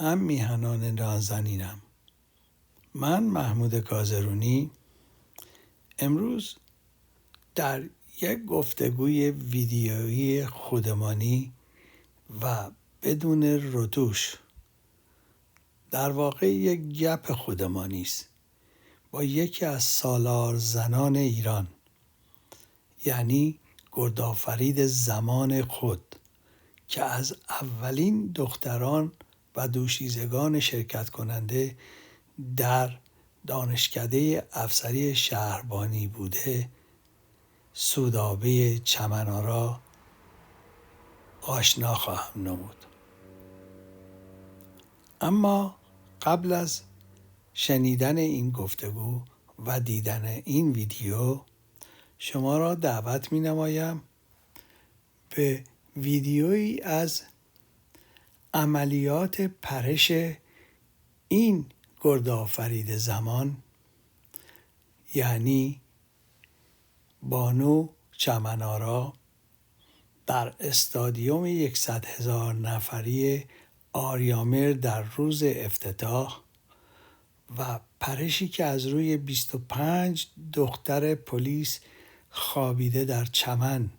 هم میهنان نازنینم، من محمود کازرونی امروز در یک گفتگوی ویدیویی خودمانی و بدون رتوش، در واقع یک گپ خودمانی است، با یکی از سالار زنان ایران، یعنی گردآفرید زمان خود، که از اولین دختران و دوشیزگان شرکت کننده در دانشکده افسری شهربانی بوده، سودابه چمن‌آرا آشنا خواهم نمود. اما قبل از شنیدن این گفتگو و دیدن این ویدیو، شما را دعوت می نمایم به ویدیویی از عملیات پرش این گردآفرید زمان، یعنی بانو چمن‌آرا، در استادیوم 100,000 نفری آریامر در روز افتتاح و پرشی که از روی 25 دختر پلیس خوابیده در چمن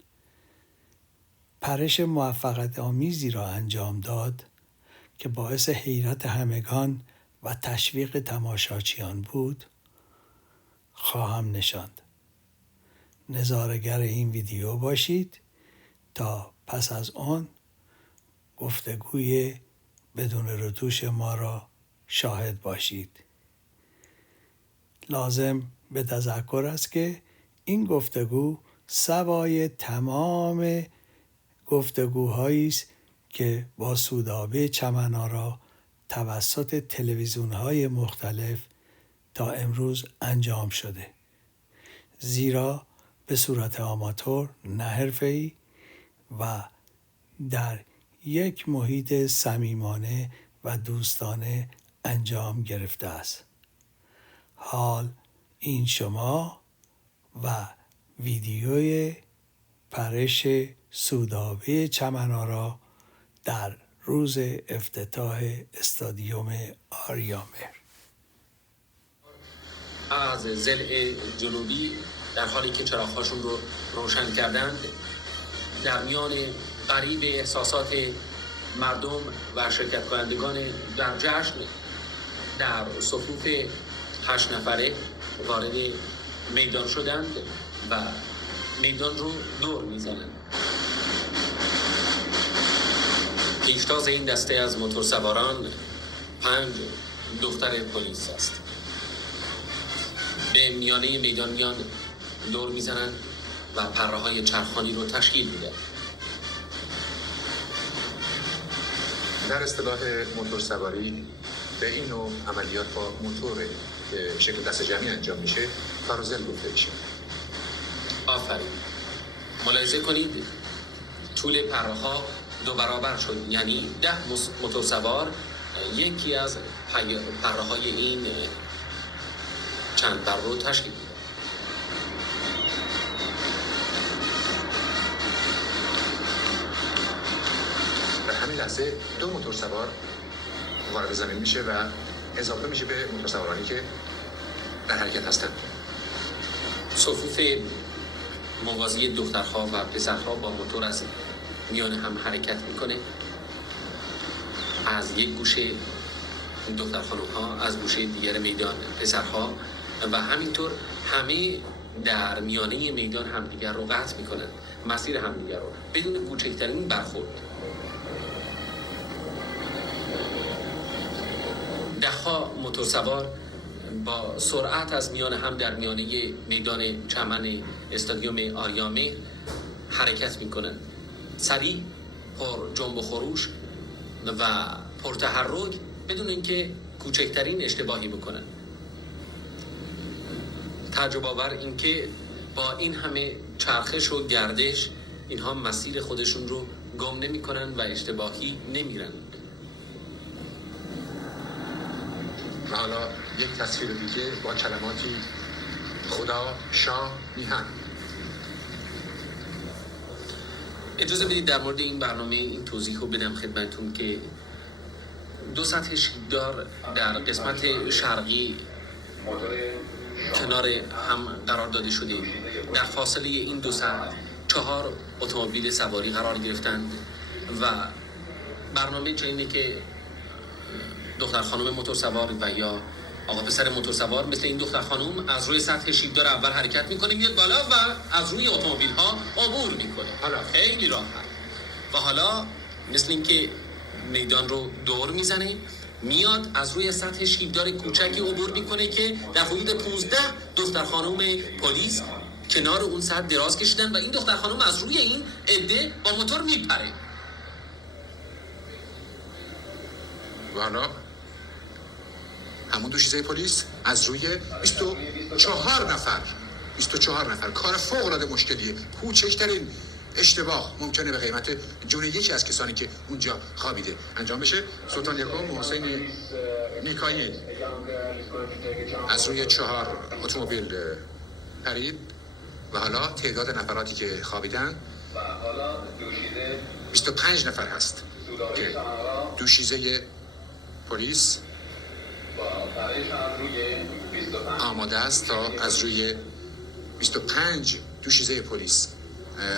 پرش موفقیت آمیزی را انجام داد که باعث حیرت همگان و تشویق تماشاچیان بود، خواهم نشاند. نظاره‌گر این ویدیو باشید تا پس از آن گفتگوی بدون رتوش ما را شاهد باشید. لازم به تذکر است که این گفتگو سوای تمام گفتگوهایی است که با سودابه چمن‌آرا توسط تلویزیون‌های مختلف تا امروز انجام شده، زیرا به صورت آماتور، نه حرفه‌ای و در یک محیط صمیمانه و دوستانه انجام گرفته است. حال این شما و ویدیوی پرش سودابه چمن‌آرا در روز افتتاح استادیوم آریامر. از ضلع جنوبی در حالی که چراغ‌هاشون رو روشن کردند، در میان قریب احساسات مردم و شرکت کنندگان در جشن، در صفوف 8 نفره وارد میدان شدند و میدان رو دور میزنند. پیشتاز این دسته از موتورسواران 5 دختر پلیس است. به میانه میدان میان، دور میزنند و پره‌های چرخانی رو تشکیل میدن. در اصطلاح موتورسواری به این نوع عملیات با موتور که شکل دست جمعی انجام میشه کاروزل گفته میشه. آفرین. ملاحظه کنید طول پره‌ها 2 برابر شد، یعنی 10 موتورسوار یکی از پره‌های این چند پر رو تشکیل میدن. در همین لحظه 2 موتورسوار وارد زمین میشه و اضافه میشه به موتورسوارانی که در حرکت هستند. صفوف موازی دخترها و پسرها با موتور از میان هم حرکت میکنه. از یک گوشه دختر خانوم‌ها، از گوشه دیگر میدان پسرها، و همینطور همه در میانه میدان همدیگر رو قطع میکنن، مسیر همدیگر رو بدون کوچکترین برخورد. ده‌ها موتورسوار با سرعت از میان هم در میانه میدان چمن استادیوم آریامر حرکت میکنن، سریع، پر جنب و خروش و پر تحرک، بدون اینکه کوچکترین اشتباهی بکنن. تعجب آور این که با این همه چرخش و گردش اینها مسیر خودشون رو گم نمی کنن و اشتباهی نمیرن. و حالا یک تصویر دیگه با کلماتی خدا، شاه، میهن. اجازه بدید در مورد این برنامه این توضیح رو بدم خدمتتون که دو سطح شیبدار در قسمت شرقی کنار هم قرار داده شده. در فاصله این دو سطح 4 اتومبیل سواری قرار گرفتند و برنامه اینه که دختر خانم موتور سوار و یا آقا پسر موتور سوار مثل این دختر خانم از روی سطح شیبدار اول حرکت میکنه، میاد بالا و از روی اتومبیل ها عبور میکنه. خیلی راحت. و حالا مثل اینکه میدان رو دور میزنه، میاد از روی سطح شیبدار کوچکی عبور میکنه که در حدود 15 دختر خانم پلیس کنار اون سطح دراز کشیدن و این دختر خانم از روی این عده با موتور میپره. و حالا همون دوشیزه پلیس از روی 24 نفر کار فوق العاده مشکلیه. کوچکترین اشتباه ممکنه به قیمت جون یکی از کسانی که اونجا خوابیده انجام بشه. سلطان یکم حسین نیکایی از روی 4 اتومبیل پرید و حالا تعداد نفراتی که خوابیدن 25 نفر هست که دوشیزه پلیس آماده است تا از روی 25 دوشیزه پلیس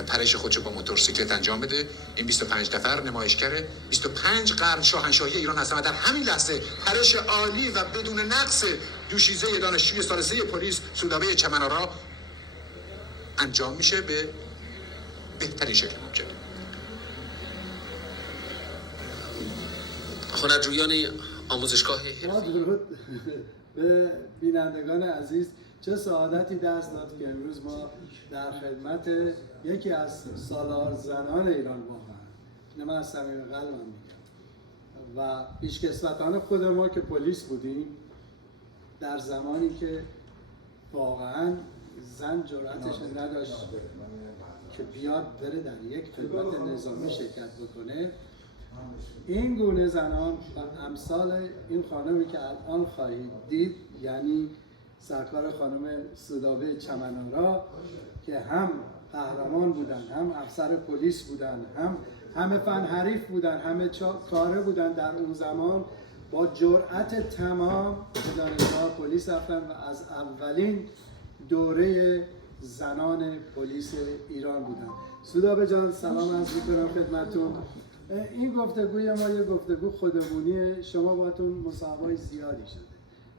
پرش خودشو با موتورسیکلت انجام بده. این 25 نفر نمایشگر 25 قرن شاهنشاهی ایران هستن و در همین لحظه پرش عالی و بدون نقص دوشیزه دانشجوی سال 3 پلیس سودابه چمن‌آرا انجام میشه به بهترین شکل ممکن. هنرجویان آموزشگاه درود به بینندگان عزیز. چه سعادتی دست داد که امروز ما در خدمت یکی از سالار زنان ایران واقعا، اینه من از صمیم قلبم میگم، و پیشکسوتان خود ما که پلیس بودیم در زمانی که واقعا زن جرأتش نداشت که بیاد بره در یک خدمت نظامی شرکت بکنه. این گونه زنان و امثال این خانمی که الان خواهید دید، یعنی سرکار خانم سودابه چمن‌آرا که هم قهرمان بودن، هم افسر پلیس بودن، همه فن حریف بودن، همه کاره بودن، در اون زمان با جرأت تمام به دانشگاه پلیس رفتن و از اولین دوره زنان پلیس ایران بودن. سودابه جان سلام عرض می‌کنم خدمتتون. این گفتگوی ما یه گفتگو خودمونیه. شما باهاتون مصاحبه‌های زیادی شده،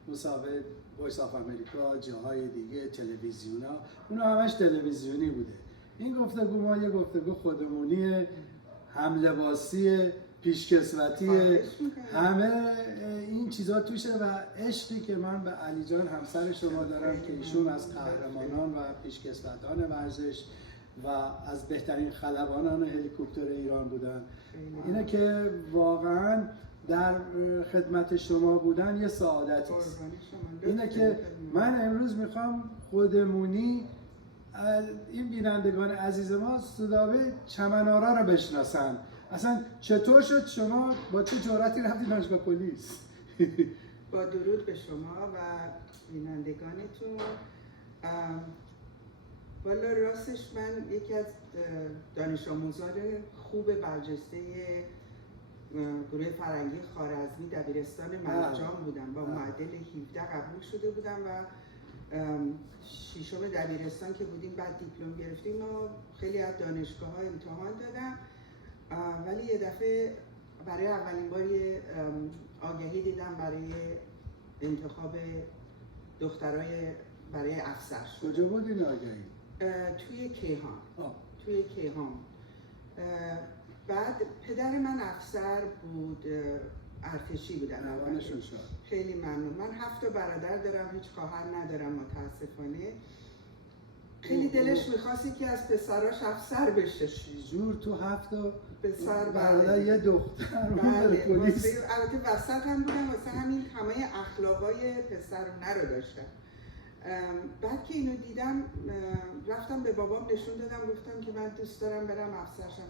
مصاحبه وایس آف امریکا، جاهای دیگه، تلویزیونا، اونا همش تلویزیونی بوده. این گفتگو ما یه گفتگو خودمونیه، هم لباسی، پیشکسوتی، همه این چیزا توشه و عشقی که من به علی جان همسر شما دارم که ایشون از قهرمانان و پیشکسوتان ورزش و از بهترین خلبانان هلیکوپتر ایران بودن، اینه که واقعا در خدمت شما بودن یه سعادتی است. اینه که من امروز میخوام خودمونی این بینندگان عزیز ما سودابه چمن‌آرا رو بشناسن. اصلا چطور شد شما با چه جرأتی رفتید دانشگاه پلیس؟ با درود به شما و بینندگانتون. والا راستش من یکی از دانش آموزان خوب برجسته گروه فرنگی خوارزمی دبیرستان مرجان بودم. با معدل 17 قبول شده بودم و ششم دبیرستان که بودیم بعد دیپلم گرفتیم و خیلی از دانشگاه‌ها امتحان دادم، ولی یه دفعه برای اولین بار آگهی دیدم برای انتخاب دخترای برای افسر شدن. کجا بود این آگهی؟ توی کیهان. بعد پدر من افسر بود، ارتشی بودن. خیلی ممنون. من 7 برادر دارم، هیچ خواهر ندارم متاسفانه. خیلی دلش می‌خواست که از پسراش افسر بشه. چجور تو 7 پسر برادر یه دختر بله پلیس؟ البته وسط هم بودم، واسه همین همه اخلاقای پسرونه رو داشتم. بعد که اینو دیدم رفتم به بابام نشون دادم، گفتم که من دوست دارم برم افسر شم.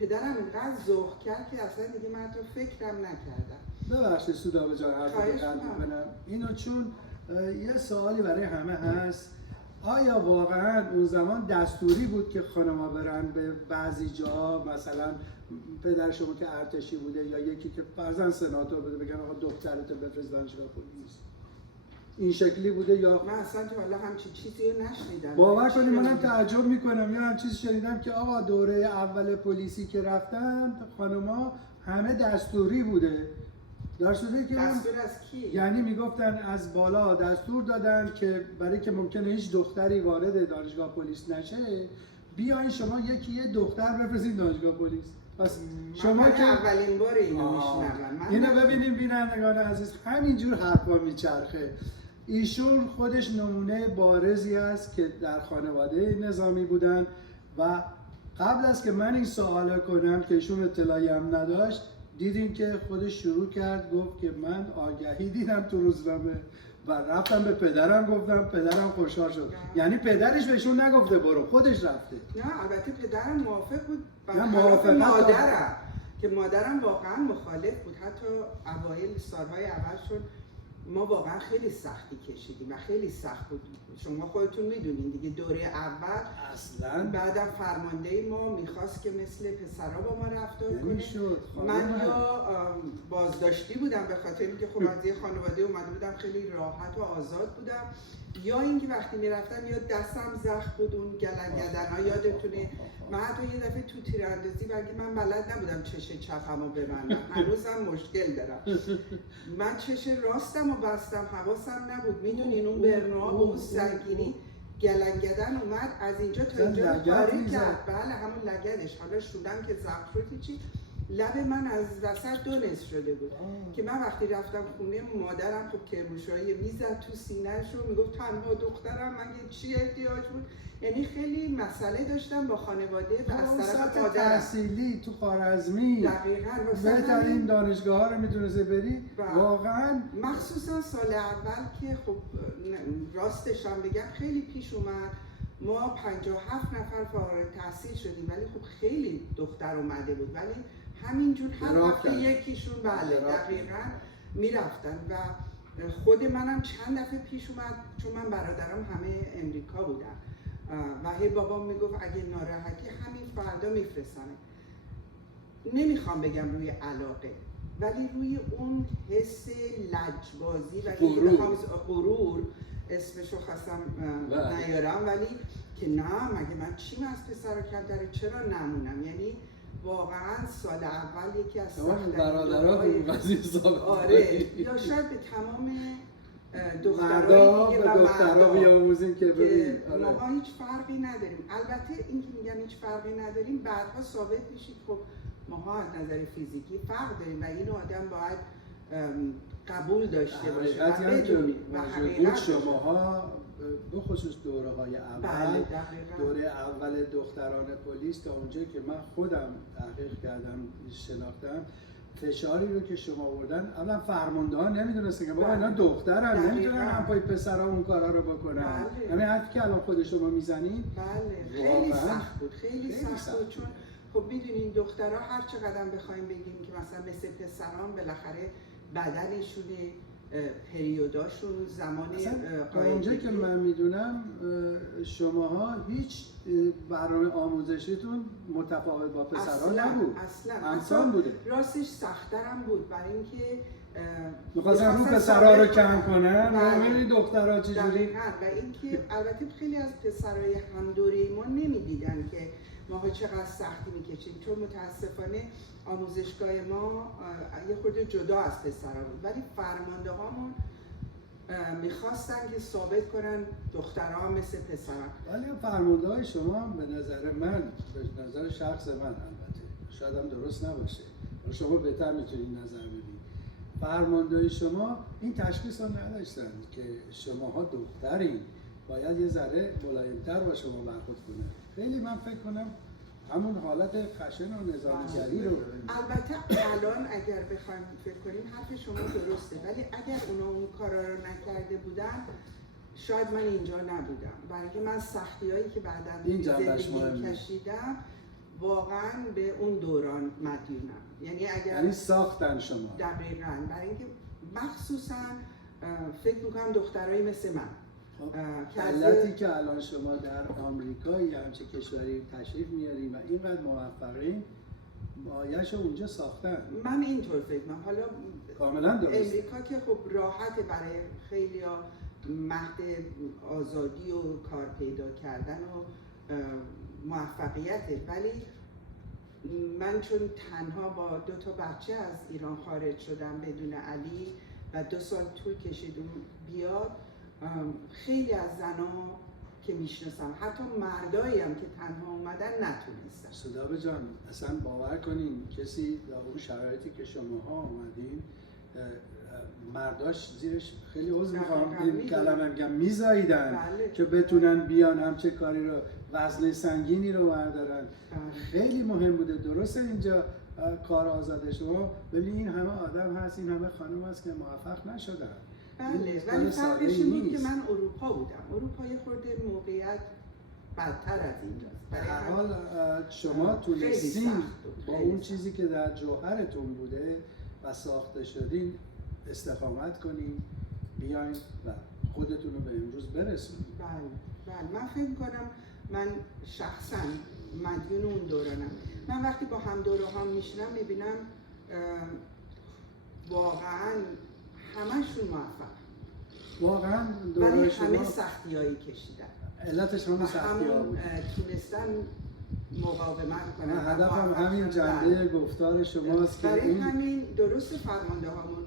پدرم اینقدر ذوق کرد که اصلا دیگه من حتی فکرم نکردم. ببخشید سودابه جان حرف بزنم اینو، چون یه سوالی برای همه هست. آیا واقعا اون زمان دستوری بود که خانم‌ها برن به بعضی جاها مثلا پدر شما که ارتشی بوده یا یکی که فرضاً سناتور بوده بگن آقا دخترتو بفرست دانشگاه پلیس، این شکلی بوده؟ یا من اصلا تا حالا همچین چیزی رو نشنیدم. باور کنید منم تعجب میکنم یا هم چیزی شنیدم که آقا دوره اول پلیسی که رفتن خانوما همه دستوری بوده. دستوری که دستور از کی؟ یعنی میگفتن از بالا دستور دادن که برای که ممکنه هیچ دختری وارد دانشگاه پلیس نشه بیاین شما یه دختر بفرستید دانشگاه پلیس. پس شما که اولین بار اینو میشنوم. اینو ببینیم بینندگان عزیز، همینجور حرفا میچرخه. ایشون خودش نمونه بارزی است که در خانواده نظامی بودن و قبل از که من این سوال کنم که ایشون اطلاعی هم نداشت دیدیم که خودش شروع کرد گفت که من آگهی دیدم تو روزنامه و رفتم به پدرم گفتم، پدرم خوشحال شد. یعنی پدرش بهشون نگفته برو، خودش رفته. نه البته پدرم موافق بود، نه موافق مادرم که مادرم واقعا مخالف بود. حتی اوایل سالهای اول شد ما واقعا خیلی سختی کشیدیم و خیلی سخت بود. شما خودتون میدونین دیگه دوره اول اصلا بعدم فرمانده ما میخواست که مثل پسرها با ما رفتار کنه. من یا بازداشتی بودم به خاطر اینکه خب از یه خانواده اومده بودم خیلی راحت و آزاد بودم، یا اینکه وقتی میرفتم یا دستم زخم بود اون گلنگدن‌ها یادتونه. من حتی یه دفعه تو تیراندازی برگه من بلد نبودم چش چپمو ببندم، هنوزم مشکل دارم. من چش راستم رو بستم حواسم نبود، میدونین اون برنامه اون سنگینی گلنگدن اومد از اینجا تا اینجا پاره کرد. بله همون لگدش. حالا شدم که زخم شد چی لب من از وسط دو نصف شده بود که من وقتی رفتم خونه مادرم خب کرموشایی میزد تو سینه‌ش رو میگفت تنها دخترم مگه چی احتیاج بود. یعنی خیلی مسئله داشتم با خانواده و از طرف مادرم. تحصیلی تو خوارزمی دقیقاً بهترین دانشگاه ها رو میتونسته بری واقعا. مخصوصا سال اول که خب راستش هم بگم خیلی پیش اومد. ما 57 نفر فارغ التحصیل شدیم ولی خب خیلی دختر اومده بود، ولی همینجور هر وقت یکیشون بله دقیقاً میرفتن و خود منم چند دفعه پیش اومد چون من برادرم همه امریکا بودن و هی بابام میگفت اگه ناراحتی همین فردا میفرستم. نمیخوام بگم روی علاقه ولی روی اون حس لجبازی و غرور اسمشو خواستم نیارم ولی که نه مگه من چیم از پسر کمتره چرا نمونم. یعنی واقعا سال اول یکی از سخت‌ترین برادرات قضیه ثابت. آره یا شاید به تمام دخترای دیگه و دخترها بیاموزیم که ببین ما هیچ فرقی نداریم. البته این که میگم هیچ فرقی نداریم بعدها ثابت میشه خب ماها از نظر فیزیکی فرق داریم و اینو آدم باید قبول داشته باشه و بدونیم و حقیقت شماها به خصوص دوره های اول بله دوره اول دختران پلیس تا اونجایی که من خودم تحقیق کردم شناختم فشاری رو که شما آوردن اولا فرمانده ها نمیدونستن که بابا اینا دخترن نمیتونن هم پای پسرها اون کارا رو بکنن. همین حرفی که الان خود شما میزنید بله خیلی سخت بود خیلی سخت بود چون خب میدونین دخترها هر چقدر بخوایم بگیم که مثلا مثل پسران بالاخره بدنشونه پریوداشون زمان اونجا که من میدونم شماها هیچ برنامه آموزشیتون متفاوت با پسرها نبود اصلا بوده. راستش سخت‌ترم بود برای اینکه می‌خواستن رو پسرها رو کم کنن و ببینید دخترها چجوری. دقیقاً و اینکه البته خیلی از پسرای همدوره ما نمیدیدن که ما چقدر سختی میکشیم چون متاسفانه آموزشگاه ما یه خورده جدا از پسرها بود ولی فرمانده هامون میخواستن که ثابت کنن دخترها مثل پسرها. ولی فرمانده های شما به نظر من به نظر شخص من البته شاید هم درست نباشه شما بهتر میتونید نظر بدید فرمانده های شما این تشخیص رو نداشتن که شماها دخترین باید یه ذره ملایم‌تر با شما برخورد کنه. خیلی من فکر کنم همون حالت خشن و نظامیگری رو البته الان اگر بخوایم فکر کنیم حرف شما درسته ولی اگر اونا اون کارا رو نکرده بودن شاید من اینجا نبودم برای که من سختی‌هایی که بعداً زندگی کشیدم واقعاً به اون دوران مدیونم. یعنی ساختن شما دقیقاً برای اینکه مخصوصاً فکر می‌کنم دخترایی مثل من علتی که الان شما در آمریکا یا همچه کشوری تشریف میاریم و اینقدر موفقین مایه‌شو اونجا ساختن. من اینطور فکر می‌کنم. حالا کاملا درسته. امریکا که خب راحت برای خیلی‌ها مهد آزادی و کار پیدا کردن و موفقیته، ولی من چون تنها با 2 تا بچه از ایران خارج شدم بدون علی و 2 سال طول کشید اون بیاد، خیلی از زنها که میشناسم حتی مردایی هم که تنها اومدن نتونستن. صدابه جان اصلا باور کنین کسی در اون شرایطی که شماها اومدین مرداش زیرش خیلی عذر میخوام این کلمه میگم میزاییدن که بتونن بیان همچه کاری رو وزن سنگینی رو بردارن. خیلی مهم بوده. درسته اینجا کار آزاده شما ببین این همه آدم هست، این همه خانم هست که موفق نشدن. بله ولی فرقش این بود که من اروپا بودم. اروپا یه خورده موقعیت بدتر از اینجاست. به هر حال شما تونستین با اون چیزی که در جوهرتون بوده و ساخته شدین استقامت کنین، بیاین و خودتون رو به امروز برسونین. بله من فکر کنم من شخصا مدیون اون دورانم. من وقتی با هم دوره هم میشنم میبینم واقعا همشون موفق، واقعا ولی همه سختی‌هایی کشیدن. علتش همون سختی‌ها بود. تونستن مقاومت کنن. من هدفم همین جنبه گفتار شماست که برای همین درست فرمانده هامون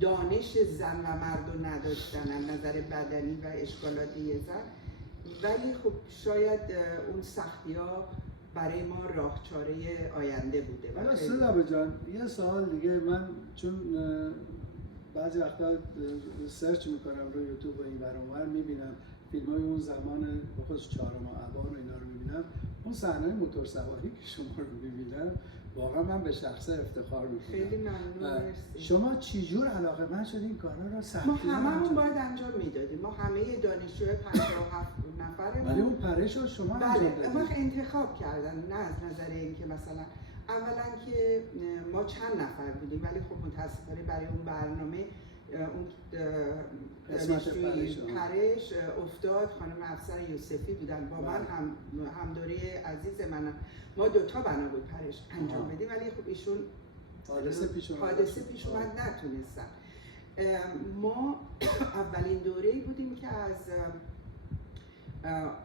دانش زن و مرد رو نداشتن از نظر بدنی و اشکالاتی زن، ولی خب شاید اون سختی‌ها برای ما راهچاره آینده بوده. حالا صدابه جان یه سوال دیگه، من چون بعضی وقتا سرچ میکنم روی یوتیوب و این ور اون ور میبینم فیلم‌های اون زمان بخصوص 4 آبان و اینا رو میبینم، اون صحنه موتورسواری که شما رو میبینم واقعا من به شخص افتخار میکنم. خیلی ممنون. شما چی جور علاقه‌مند شدین این کارا رو سختی؟ ما هممون باید انجام میدادیم. ما همه دانشجوی 57 نفره. ولی اون پرش رو شما انجام دادید. بله، انتخاب کردن، نه از نظر اینکه مثلا اولا که ما چند نفر بودیم، ولی خب متاسفانه برای اون برنامه اون دانشجوی پرش افتاد. خانم افسر یوسفی بودن با من هم دوره عزیز منم. ما 2 تا بنا بود پرش انجام بدیم، ولی خب ایشون حادثه پیش اومد نتونستن. ما اولین دوره‌ای بودیم که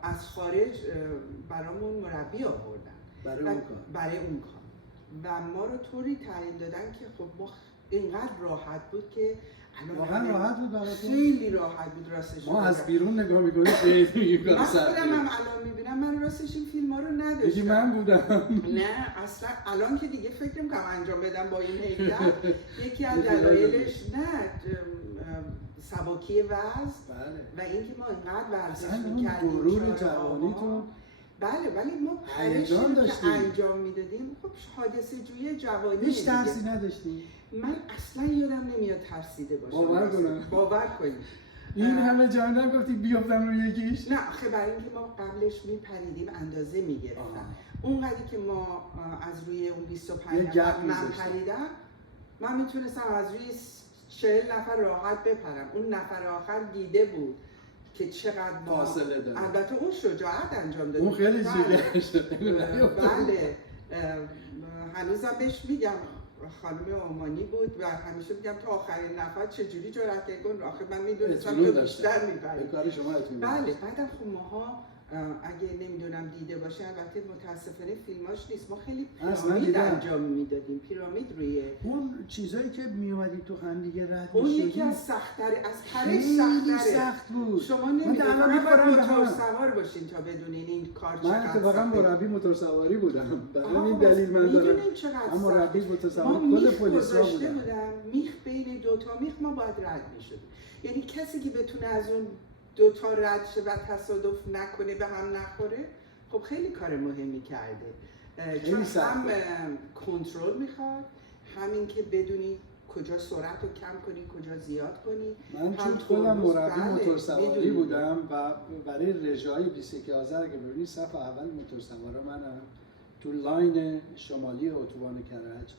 از خارج برامون مربی آوردن برای اون کار و ما رو طوری تعیین دادن که خب ما اینقدر راحت بود که واقعا راحت بود براتون؟ خیلی راحت بود راستش. ما از بیرون نگاه میکنیم خیلی این کار سخته. من خودم الان میبینم من راستش این فیلم ها رو نداشتم. من بودم. نه اصلا الان که دیگه فکر میکنم انجام بدم با این هیکل. یکی از دلایلش نه سبکی وزن و اینکه ما اینقدر ورزش میکردیم. غرور جوانیتون. بله ولی ما پرشی که انجام میدادیم خب حادثه جویی جوانی. هیچ ترسی نداشتیم؟ من اصلا یادم نمیاد ترسیده باشم. باور کنید. این همه جانم گفتی بیافتم روی یکیش؟ نه آخه برای اینکه ما قبلش میپریدیم اندازه میگرفتم. اونقدری که ما از روی اون 25 نفر من پریدم، من میتونستم از روی 40 نفر راحت بپرم. اون نفر آخر دیده بود که چقدر فاصله داره. البته اون شجاعت انجام داد. اون خیلی جیگه شد. بله هنوزم بهش میگم خانم عمانی بود و همیشه میگم تا آخرین نفر چجوری جرأت کردن. آخه من میدونستم تو بیشتر میپری. به کار شما اطمینان. بله بعدم خب ماها اگه نمیدونم دیده باشه البته متاسفانه فیلماش نیست، ما خیلی پیرامید انجام میدادیم. پیرامید روی اون چیزایی که میومدید تو هم دیگه رد اون یکی از سخت‌تر از پرش سخت‌تره. سخت بود. شما نمیدونید موتور سوار باشین تا بدونین این کار چقدر من اتفاقا مربی موتورسواری بودم. برای این دلیل من دارم. من مربی موتورسواری کل پلیسا بودم. میخ بین 2 تا میخ ما باید رد میشد. یعنی کسی که بتونه از اون 2 تا رد شه و تصادف نکنه به هم نخوره خب خیلی کار مهمی کرده. چون هم کنترل میخواد، همین که بدونی کجا سرعت رو کم کنی کجا زیاد کنی. من چون خودم مربی موتورسواری بودم و برای رژه‌های 21 آذر که ببینید صف اول موتورسوارا منم تو لاین شمالی اتوبان کرج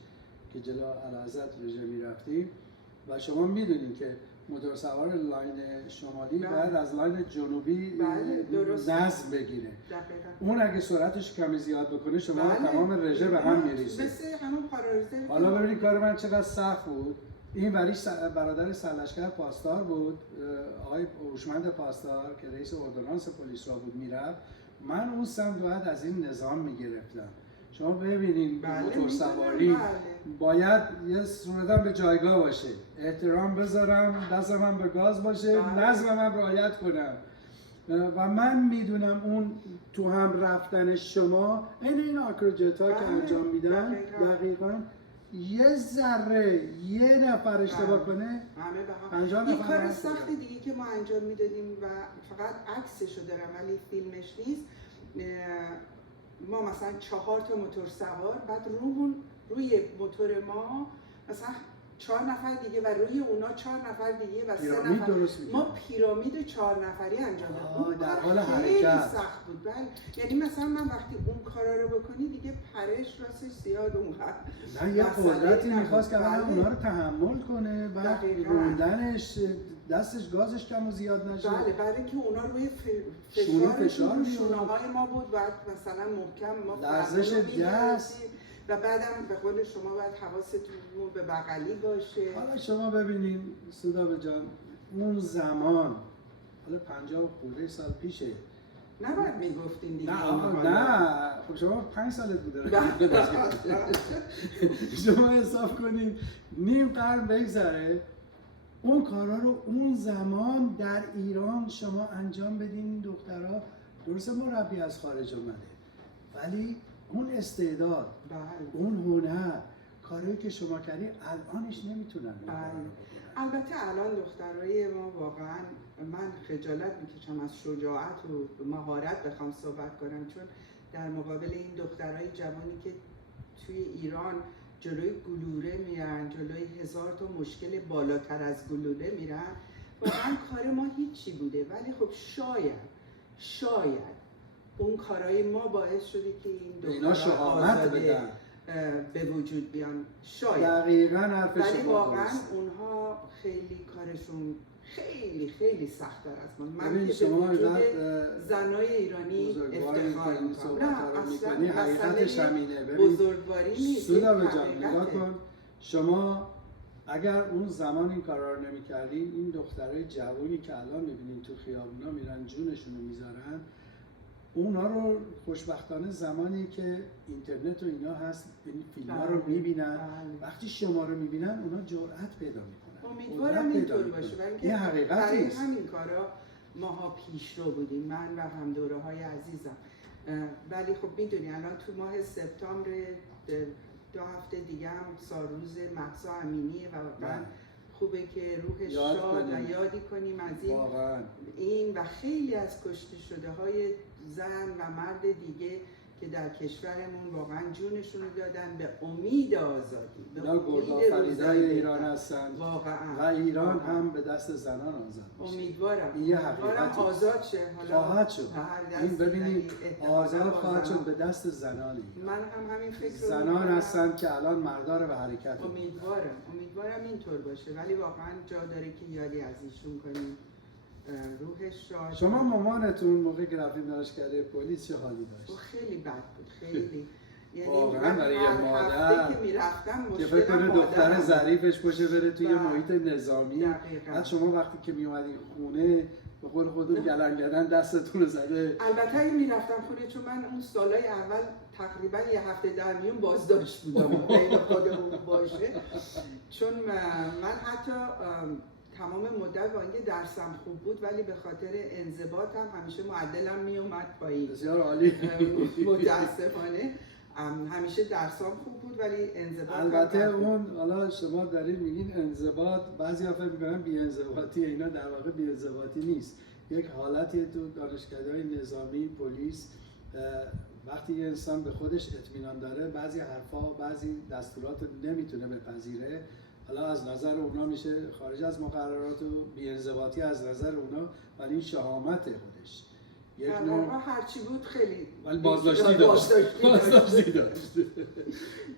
که جلو اعلیحضرت رژه میرفتیم و شما میدونید که موتور سوار لاین شمالی بله. باید از لاین جنوبی بله، درست. نظم بگیره. دقیقاً. اون اگه سرعتش کمی زیاد بکنه شما بله. تمام رژه به هم میریزه. مثل همون پارارزه. حالا ببینید کار من چقدر سخت بود. این وریش برادر سرلشکر پاسدار بود، آقای هوشمند پاسدار که رئیس اردونانس پلیس را بود میرفت. من اون سمت باید از این نظام میگرفتم. شما ببینید موتور سواری باید یه صورتم به جایگاه باشه، احترام بذارم، دست من به گاز باشه، نظم من رعایت کنم. و من میدونم اون تو هم رفتن شما این آکروجت ها که انجام میدن دقیقاً یه ذره یه نفر اشتباه کنه 50 نفر. این کار سخت دیگه که ما انجام میدادیم و فقط عکسشو دارم ولی فیلمش نیست. ما مثلا 4 تا موتور سوار، بعد روی موتور ما مثلا 4 نفر دیگه و روی اونا 4 نفر دیگه و 3 نفر. ما پیرامید 4 نفری انجام دادیم. در حال حرکت خیلی سخت بود. بله. یعنی مثلا من وقتی اون کارا رو بکنی دیگه پرش راستش زیاد اونقدر. نه یه قدرتی میخواست که اونا رو تحمل کنه، بعد روندنش دستش گازش کم و زیاد نشه. بله، برای اینکه اونا روی فشار شونه‌های ما بود، بعد مثلا محکم ما لرزش دست و بعدم به قول شما باید حواستون به بغلی باشه. حالا شما ببینین سودابه جان اون زمان حالا 50 خورده سال پیشه، نباید میگفتین دیگه. نه خب شما 5 سالت بوده شما حساب کنین نیم قرن بگذره اون کارا رو اون زمان در ایران شما انجام بدین. این دخترها درسته مربی از خارج اومده ولی اون استعداد اون هنر کاری که شما کردی الانش نمیتونن. البته الان دخترای ما واقعا من خجالت میکشم از شجاعت و مهارت بخوام صحبت کنم، چون در مقابل این دخترای جوانی که توی ایران جلوی گلوله میرن، جلوی 1000 تا مشکل بالاتر از گلوله میرن، واقعا کار ما هیچی بوده. ولی خب شاید اون کارهای ما باعث شده که این دخترها آزاده به وجود بیان. شاید دقیقاً حرف شما. ولی واقعا اونها خیلی کارشون خیلی سخت‌تر از من که به وجود زنای ایرانی افتخار میکنم. نه اصلا حقیقتش همینه. بزرگواری نیست. سودابه جان نگاه کن، شما اگر اون زمان این کارا رو نمی‌کردین این دخترای جوانی که الان می‌بینین تو خیابونا میرن جونشون رو میذارن، اونا رو خوشبختانه زمانی که اینترنت و اینا هست این فیلم‌ها رو می‌بینن، وقتی شما رو می‌بینن اونا جرأت پیدا می‌کنن. امیدوارم اینطور باشه، این حقیقت نیست. همین کارا ماها پیشرو بودیم، من و هم دوره‌های عزیزم. ولی خب میدونی الان تو ماه سپتامبر 2 هفته دیگه هم سالروز مهسا امینیه و واقعا خوبه که روحش شاد و یادی کنیم از این و خیلی از کشته شده های زن و مرد دیگه که در کشورمون واقعا جونشون رو دادن به امید آزادی، به امید روزای ایران هستن واقعا. و ایران هم به دست زنان آزاد میشه. امیدوارم آزاد شه. خواهد شد. این ببینید آزاد خواهد شد به دست زنان ایران. من هم همین فکر رو زنان هستن که الان مردا رو به حرکت. امیدوارم اینطور باشه، ولی واقعا جا داره که یادی از ایشون کنیم. روحش شاد. شما مامانتون موقع که رفتیم دانشکده پلیس چه حالی داشت؟ خیلی بد بود، خیلی. یعنی واقعا برای یه مادر که میرفتم که فکر کنه دختر ظریفش باشه بره توی محیط نظامی. بعد شما وقتی که میومدین خونه به قول خودتون گلنگدن دستتون رو زده. البته اگه میرفتم خونه، چون من اون سالای اول تقریبا یه هفته در میون بازداشت بودم بین خودمون باشه، چون من حتی تمام مدت با اینکه درسم خوب بود ولی به خاطر انضباطم همیشه معدلم میومد پایین. بسیار عالی. متاسفانه همیشه درسام خوب بود ولی انضباط. البته اون حالا شما دارید میگین انضباط، بعضیا فکر میکنن بی انضباطی، اینا در واقع بی انضباطی نیست. یک حالتی تو دانشکده‌های نظامی پلیس وقتی یه انسان به خودش اطمینان داره بعضی حرفا بعضی دستورات نمیتونه بپذیره، حالا از نظر اونا میشه خارج از مقررات و بی‌انضباطی از نظر اونا، ولی این شهامت خودش یک نوع هرچی بود خیلی ولی بازداشتی داشت.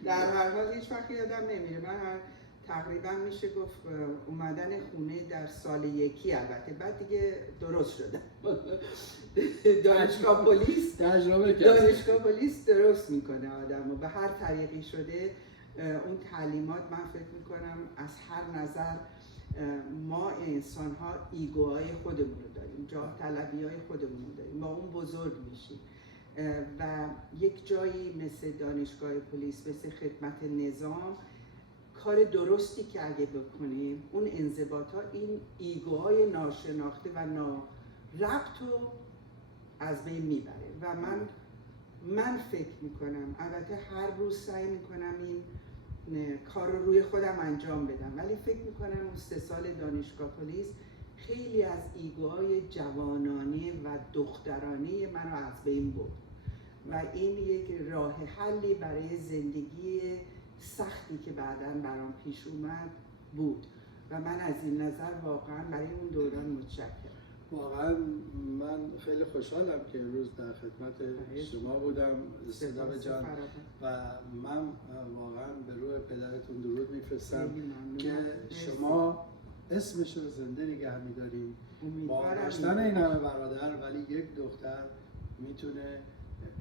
در هر حال هیچ وقت یادم نمیره. من تقریبا میشه گفت اومدن خونه در سال یکی، البته بعد دیگه درست شده. دانشگاه پلیس دانشگاه پلیس درست میکنه آدمو به هر طریقی شده. اون تعلیمات من فکر میکنم از هر نظر ما انسان ها ایگوهای خودمون رو داریم، جاه طلبی های خودمون رو داریم، با اون بزرگ میشیم و یک جایی مثل دانشگاه پلیس، مثل خدمت نظام، کار درستی که اگه بکنیم اون انضباط ها این ایگوهای ناشناخته و ناربط رو از بین میبره و من فکر میکنم، البته هر روز سعی میکنم این کار رو روی خودم انجام بدم، ولی فکر میکنم اون 3 سال دانشگاه پلیس خیلی از ایگوهای جوانانه و دخترانه منو از بین برد و این یک راه حلی برای زندگی سختی که بعداً برام پیش اومد بود و من از این نظر واقعاً برای اون دوران متشکرم. واقعا من خیلی خوشحالم که امروز در خدمت شما بودم صدام جان و من واقعا به روح پدرتون درود میفرستم که شما اسمش رو زنده نگه میداریم با داشتن این همه برادر، ولی یک دختر میتونه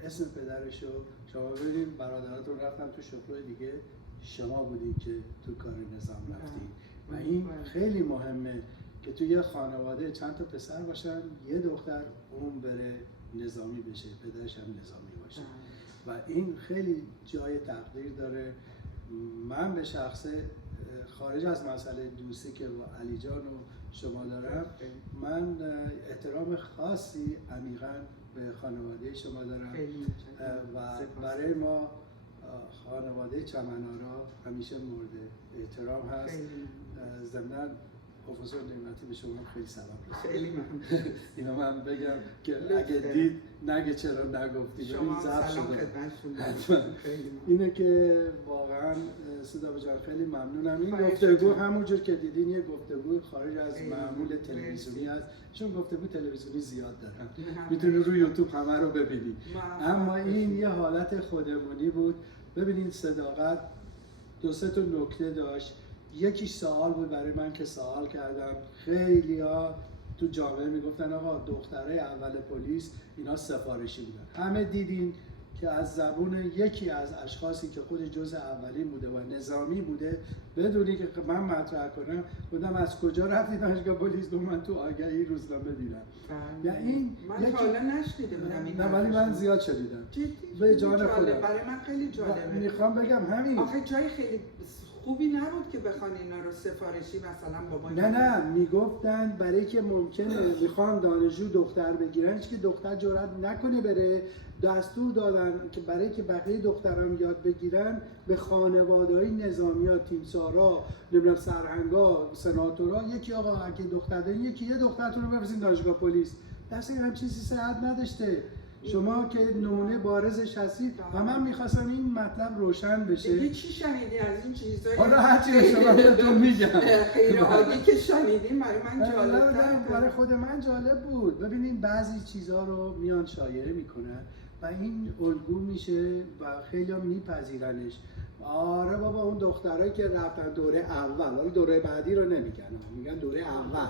اسم پدرش رو، شما ببینید برادراتون رفتن تو شغل دیگه، شما بودید که تو کار نظام رفتید و این خیلی مهمه که توی یه خانواده چند تا پسر باشن، یه دختر اون بره نظامی بشه، پدرش هم نظامی باشه و این خیلی جای تقدیر داره. من به شخصه خارج از مسئله دوستی که با علی جان و شما دارم، من احترام خاصی عمیقاً به خانواده شما دارم و برای ما خانواده چمن‌آرا همیشه مورد احترام هست. ضمناً پروفسور نعمتی به شما خیلی سلام رسید. خیلی ممنون. اینا من بگم که اگه دید نگه چرا نگفتی، شما ضبط سلام شده. خدمتشون. اینه که واقعا صدا جان خیلی ممنونم. این گفتگو همونجور که دیدین یه گفتگو خارج از معمول تلویزیونی است، چون گفتگو تلویزیونی زیاد دارن، میتونی روی یوتیوب همه رو ببینی، اما این یه حالت خودمونی بود. ببینین صداقت 2-3 تا نکته داشت. یکیش سوال بود برای من که سوال کردم، خیلی ها تو جامعه میگفتن آقا دختره اول پلیس اینا سفارشی بودن. همه دیدین که از زبون یکی از اشخاصی که خود جزء اولین بوده و نظامی بوده، بدونی که من مطرح کنم بودم از کجا رفتی دانشگاه پلیس، به من تو آگهی روزنامه دیدم. یا این من تا حالا نشنیده بودم این، نه ولی من زیاد شنیدم. به جان خودم برای من خیلی جالبه. میخوام بگم همین آخه جای خیلی خوبی نبود که بخوان اینا رو سفارشی مثلا بابا. نه میگفتن برای که ممکنه میخوان دانشجو دختر بگیرن که دختر جرئت نکنه بره، دستور دادن که برای که بقیه دختران یاد بگیرن به خانواده‌های نظامی‌ها، تیمسارا، نمیدونم سرهنگا، سناتورا، یکی آقا اگه دختر دارین یکی یه دخترتون رو بفرستین دانشگاه پلیس. دست هم چیزی صحت نداشته. شما که نمونه بارزش هستید و من میخواستم این مطلب روشن بشه. دیگه چی شنیدی از این چیزایی؟ حالا هرچی شما بهتون میگم. خیلی عالی که شنیدیم، برای من جالب برای خود من جالب بود. ببینین بعضی چیزها رو میان شایعه میکنن و این الگو میشه و خیلی ها میپذیرنش. آره بابا اون دخترایی که رفتن دوره اول، حالا دوره بعدی رو نمیگن، میگن دوره اول.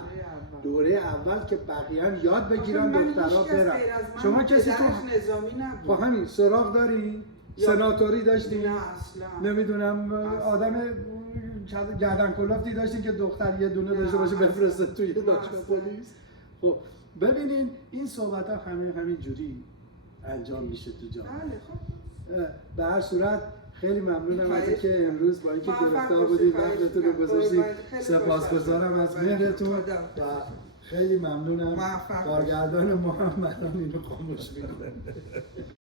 دوره اول که بقیه یاد بگیرن دخترها برن. شما کسی تو نظامی نبود. خب همین سراغ داری؟ سناتوری داشتی؟ نه اصلا. نمیدونم آدم گردن کلافتی داشتی که دختر یه دونه داشته باشه بفرسته توی دانشگاه پلیس. خب ببینین این صحبت ها همین جوری انجام میشه تو جامعه. به هر صورت خیلی ممنونم از اینکه امروز با اینکه گرفتار بودید وقتتون رو گذاشتید. سپاسگزارم از مهرتون و خیلی ممنونم. کارگردان ما هم برام اینو خاموش میکنه.